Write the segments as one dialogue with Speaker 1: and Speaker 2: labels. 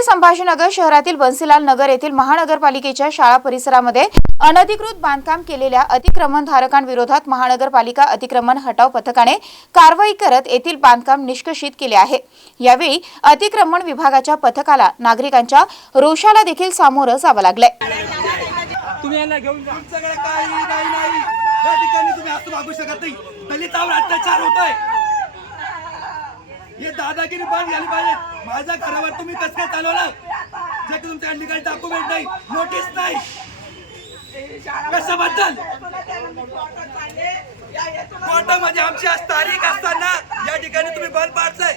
Speaker 1: छत्रपती संभाजीनगर शहरातील बन्सीलाल नगर येथील महानगरपालिकेच्या शाळा परिसरामध्ये अनधिकृत बांधकाम केलेल्या अतिक्रमणधारकांविरोधात महानगरपालिका अतिक्रमण हटाव पथकाने कारवाई करत येथील बांधकाम निष्कषित केले आहे. यावेळी अतिक्रमण विभागाच्या पथकाला नागरिकांच्या रोषाला देखील सामोरं जावं लागलंय.
Speaker 2: हे दादागिरी बंद झाली पाहिजे. माझ्या घरावर तुम्ही कसं काय चालवलं? जे की तुमच्या लिगल डॉक्युमेंट नाही नोटीस नाही. कशाबद्दल? कोर्टामध्ये आमची आज तारीख असताना या ठिकाणी तुम्ही बंद पाडताय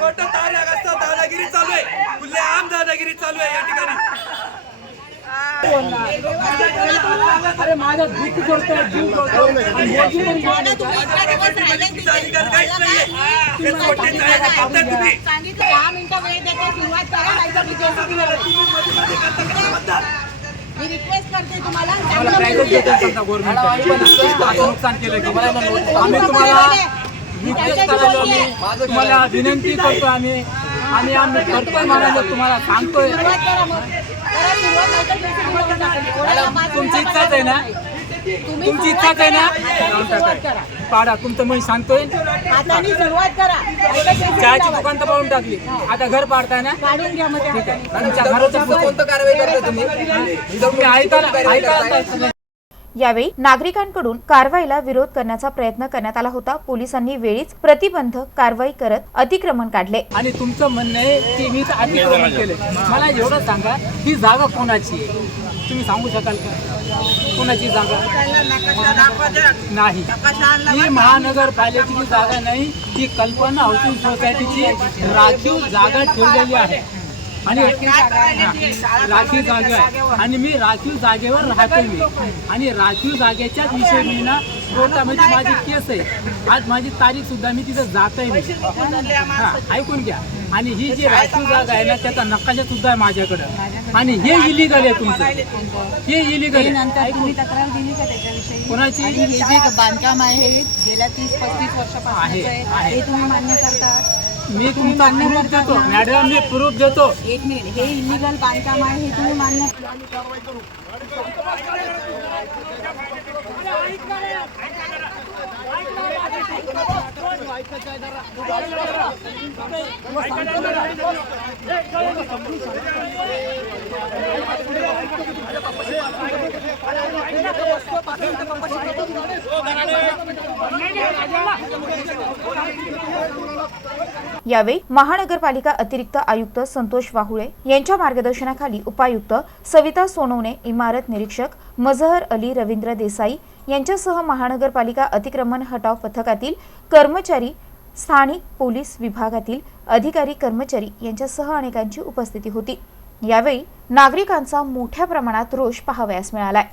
Speaker 2: कोर्ट तारीख असता दादागिरी चालू आहे. खुले आम दादागिरी चालू आहे या ठिकाणी.
Speaker 3: अरे माझा दुःख करतोय जीव
Speaker 2: हे
Speaker 4: मी रिक्वेस्ट करते तुम्हाला.
Speaker 3: मला प्रायव्हेट देतो समजा गव्हर्नमेंट असं नुकसान केलं की आम्ही तुम्हाला रिक्वेस्ट करायला आम्ही तुम्हाला विनंती करतो आम्ही. आणि आम्ही करतोय म्हणायला तुम्हाला सांगतोय. तुमची. इच्छाच आहे ना तुमची इच्छाच आहे ना पाडा तुमचं मी सांगतोय
Speaker 4: सुरुवात करा
Speaker 3: चहाची. दुकान तर पाडून टाकली आता घर पाडताय ना
Speaker 4: काढून घ्या मग ते.
Speaker 3: तुमच्या घराचं कोणतं कारवाई करता तुम्ही तुम्ही ऐकायला ऐकायला
Speaker 1: यावेळी नागरिकांकडून कारवाईला विरोध करण्याचा प्रयत्न करण्यात आला होता. पोलिसांनी वेळीच प्रतिबंध कारवाई करत अतिक्रमण काढले.
Speaker 3: आणि तुमचं म्हणणं आहे की मी अतिक्रमण केले मला एवढं सांगा ही जागा कोणाची आहे? तुम्ही सांगू शकाल का? कोणाची जागा? नाही. ही महानगरपालिकेची जागा नाही ही कल्पना हाऊसिंग सोसायटीची राखीव जागा ठेवलेली आहे. आणि हा, राखीव जागा आहे. आणि मी राखीव जागेवर राहतो मी. आणि राखीव जागेच्याच विषयी मी ना कोर्टामध्ये माझी केस आहे. आज माझी तारीख सुद्धा मी तिथं जात आहे मी हा ऐकून घ्या. आणि ही जी राखीव जागा आहे ना त्याचा नकाशा सुद्धा आहे माझ्याकडं. आणि हे इलिगल आहे तुमचं. हे इलिगल आहे. कोणाची?
Speaker 4: हे बांधकाम आहे गेल्या तीस पस्तीस वर्षापासून
Speaker 3: आहे.
Speaker 4: हे तुम्ही मान्य करता?
Speaker 3: मी तुमचा प्रूफ देतो. मॅडम मी प्रूफ देतो.
Speaker 4: एक मिनिट हे इलिगल बांधकाम आहे हे तुम्ही मान्य
Speaker 1: यावेळी महानगरपालिका अतिरिक्त आयुक्त संतोष वाहुळे यांच्या मार्गदर्शनाखाली उपायुक्त सविता सोनवणे इमारत निरीक्षक मजहर अली रवींद्र देसाई यांच्यासह महानगरपालिका अतिक्रमण हटाव पथकातील कर्मचारी स्थानिक पोलीस विभागातील अधिकारी कर्मचारी यांच्यासह अनेकांची उपस्थिती होती. यावेळी नागरिकांचा मोठ्या प्रमाणात रोष पाहावयास मिळालाय.